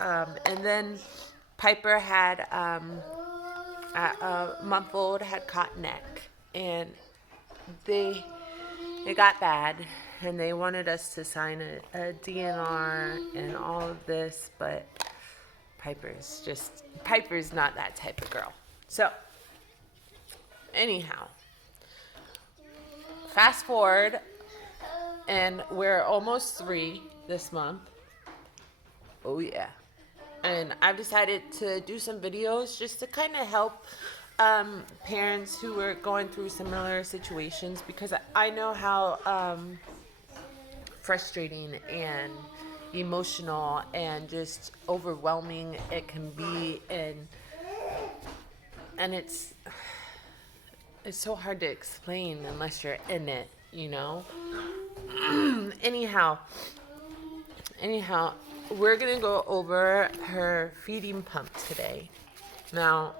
And then Piper had, at a month old, had cotton neck. And they it got bad, and they wanted us to sign a DNR and all of this, but Piper's not that type of girl. So anyhow, fast forward, and we're almost 3 this month. Oh yeah. And I've decided to do some videos just to kind of help parents who are going through similar situations, because I know how frustrating and emotional and just overwhelming it can be, and it's so hard to explain unless you're in it, you know. anyhow we're gonna go over her feeding pump today. Now,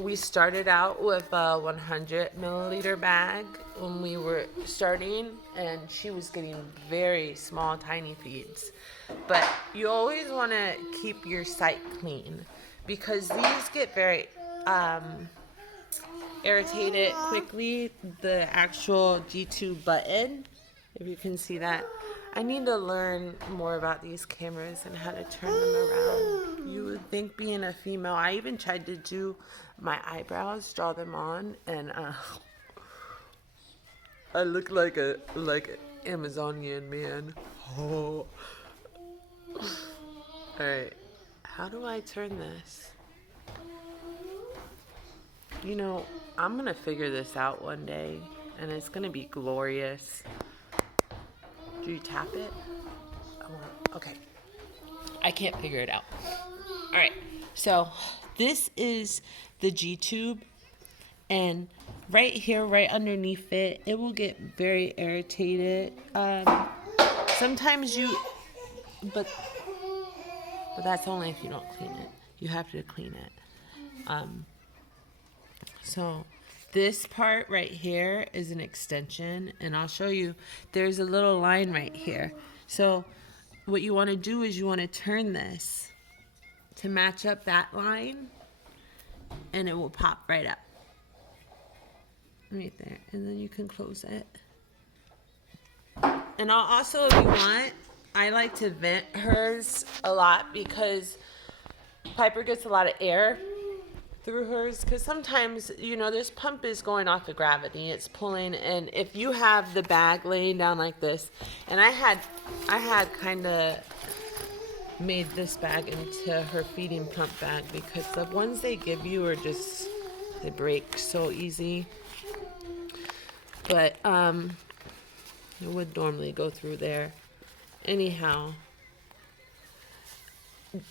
we started out with a 100 milliliter bag when we were starting, and she was getting very small, tiny feeds. But you always want to keep your site clean, because these get very irritated quickly. The actual Gtube button, if you can see that. I need to learn more about these cameras and how to turn them around. You would think, being a female, I even tried to do my eyebrows, draw them on, and I look like an Amazonian man. Oh. Alright, how do I turn this? You know, I'm gonna figure this out one day, and it's gonna be glorious. Do you tap it? Oh, okay. I can't figure it out. All right. So this is the Gtube, and right here, right underneath it, it will get very irritated. Sometimes but that's only if you don't clean it. You have to clean it. So this part right here is an extension, and I'll show you. There's a little line right here. So what you want to do is you want to turn this to match up that line, and it will pop right up. Right there. And then you can close it. And I'll also, if you want, I like to vent hers a lot, because Piper gets a lot of air through hers, because sometimes, you know, this pump is going off of gravity, it's pulling, and if you have the bag laying down like this, and I had kind of made this bag into her feeding pump bag, because the ones they give you are just, they break so easy. But it would normally go through there. Anyhow,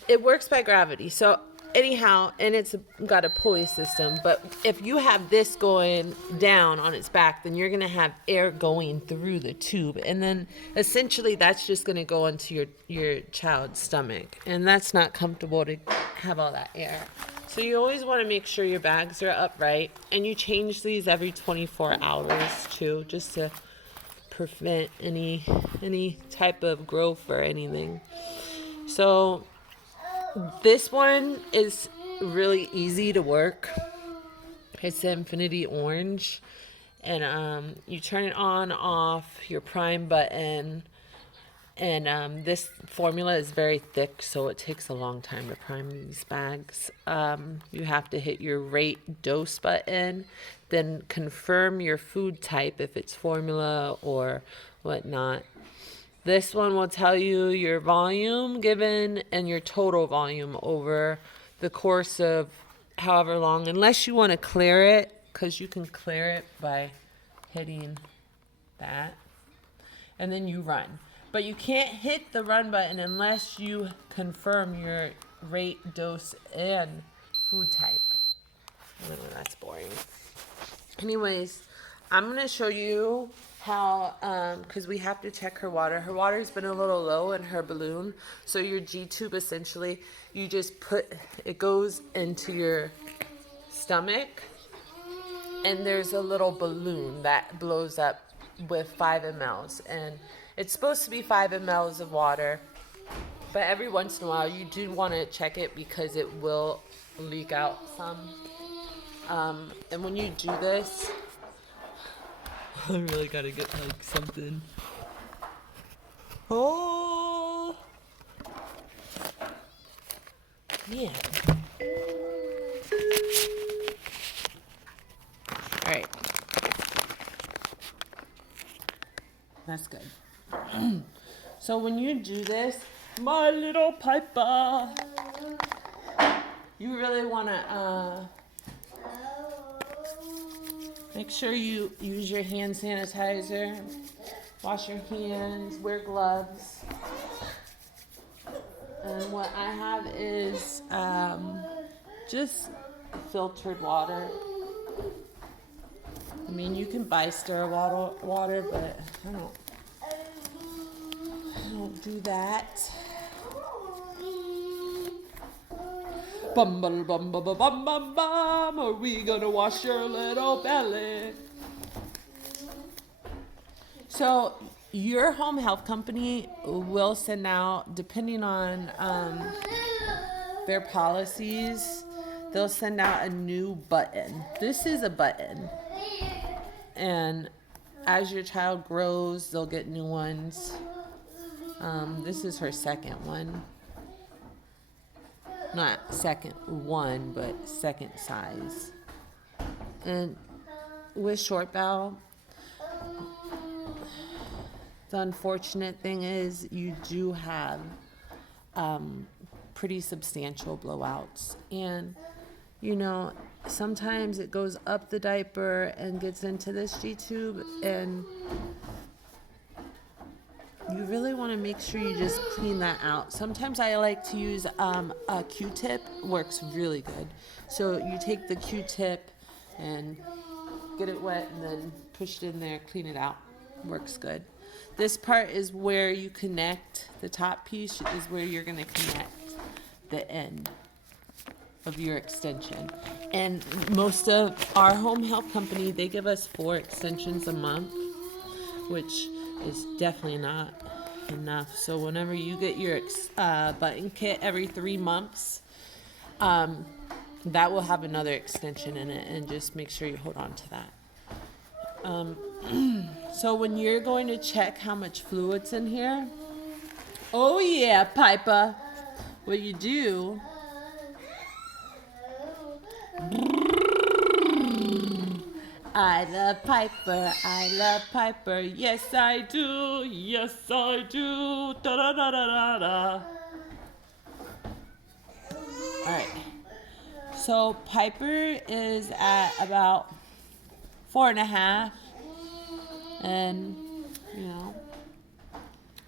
it works by gravity. So anyhow, and it's got a pulley system, but if you have this going down on its back, then you're going to have air going through the tube, and then essentially that's just going to go into your child's stomach, and that's not comfortable to have all that air. So you always want to make sure your bags are upright, and you change these every 24 hours too, just to prevent any type of growth or anything. So this one is really easy to work. It's the Infinity Orange, and you turn it on, off, your prime button, and this formula is very thick, so it takes a long time to prime these bags. You have to hit your rate dose button, then confirm your food type, if it's formula or whatnot. This one will tell you your volume given and your total volume over the course of however long, unless you want to clear it, because you can clear it by hitting that, and then you run. But you can't hit the run button unless you confirm your rate, dose, and food type. I know that's boring. Anyways, I'm going to show you how, because we have to check her water. Her water's been a little low in her balloon. So your Gtube, essentially, you just it goes into your stomach, and there's a little balloon that blows up with 5 mLs. And it's supposed to be 5 mLs of water. But every once in a while, you do want to check it because it will leak out some. And when you do this, I really gotta get like something. Oh, man. All right. That's good. So when you do this, my little piper, you really want to make sure you use your hand sanitizer, wash your hands, wear gloves. And what I have is just filtered water. I mean, you can buy stir water, but I don't do that. Bum bum bum bum bum bum bum. Are we gonna wash your little belly? So your home health company will send out, depending on their policies, they'll send out a new button. This is a button, and as your child grows, they'll get new ones. This is her second one. Not second one, but second size. And with short bowel, the unfortunate thing is you do have pretty substantial blowouts. And, you know, sometimes it goes up the diaper and gets into this Gtube, and you really want to make sure you just clean that out. Sometimes I like to use a Q-tip. Works really good. So you take the Q-tip and get it wet and then push it in there, clean it out. Works good. This part is where you connect. The top piece is where you're going to connect the end of your extension. And most of our home health company, they give us 4 extensions a month, which is definitely not enough. So whenever you get your button kit every 3 months, that will have another extension in it, and just make sure you hold on to that. So when you're going to check how much fluid's in here, oh yeah, Piper, what you do, I love Piper, yes I do, da da da da da da. Alright, so Piper is at about 4.5, and you know,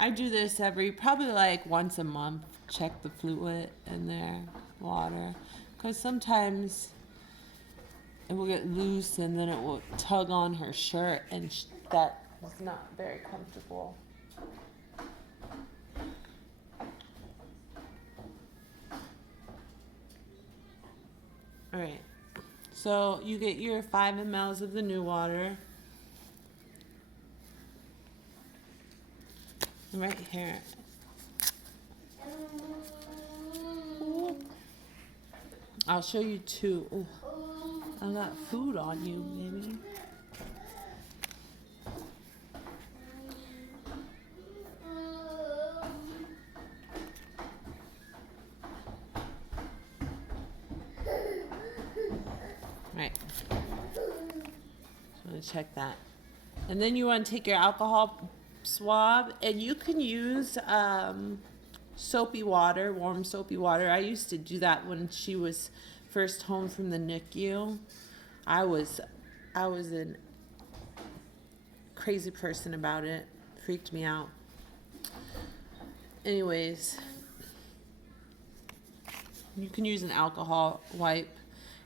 I do this probably like once a month, check the fluid in their water, because sometimes it will get loose and then it will tug on her shirt, and that is not very comfortable. All right, so you get your 5 mLs of the new water. Right here. Ooh. I'll show you 2. Ooh. I got food on you, baby. Right. So I'm gonna check that. And then you want to take your alcohol swab, and you can use soapy water, warm soapy water. I used to do that when she was first home from the NICU. I was a crazy person about it. Freaked me out. Anyways, you can use an alcohol wipe,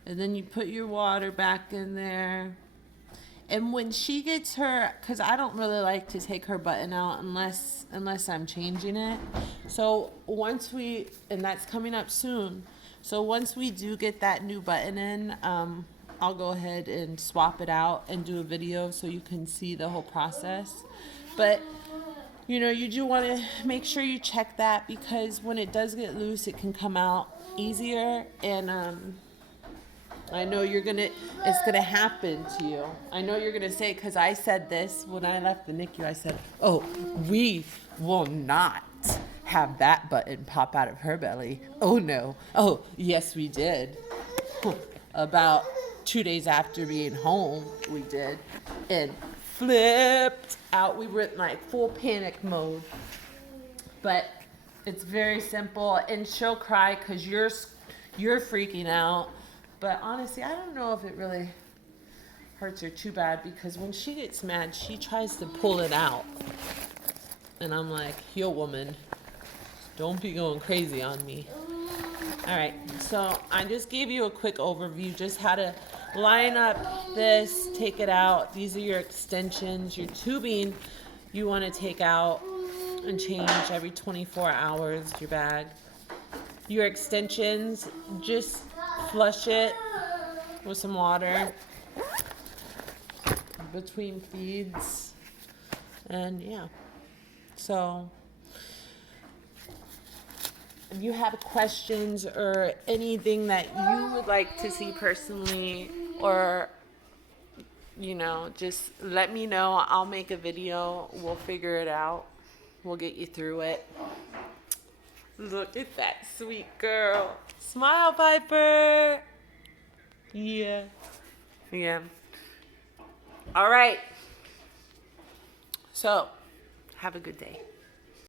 and then you put your water back in there. And when she gets her, because I don't really like to take her button out unless I'm changing it. So once and that's coming up soon. So once we do get that new button in, I'll go ahead and swap it out and do a video so you can see the whole process. But you do want to make sure you check that, because when it does get loose, it can come out easier. And I know it's gonna happen to you. I know you're gonna say, because I said this when I left the NICU. I said, "Oh, we will not have that button pop out of her belly." Oh no. Oh yes, we did. About 2 days after being home, we did, and flipped out. We were in like full panic mode. But it's very simple, and she'll cry because you're freaking out. But honestly, I don't know if it really hurts her too bad, because when she gets mad, she tries to pull it out. And I'm like, yo, woman, don't be going crazy on me. All right, so I just gave you a quick overview, just how to line up this, take it out. These are your extensions. Your tubing you want to take out and change every 24 hours, your bag. Your extensions, just flush it with some water between feeds. And yeah, so if you have questions or anything that you would like to see personally, or just let me know. I'll make a video. We'll figure it out. We'll get you through it. Look at that sweet girl. Smile, Piper. Yeah. All right. So, have a good day.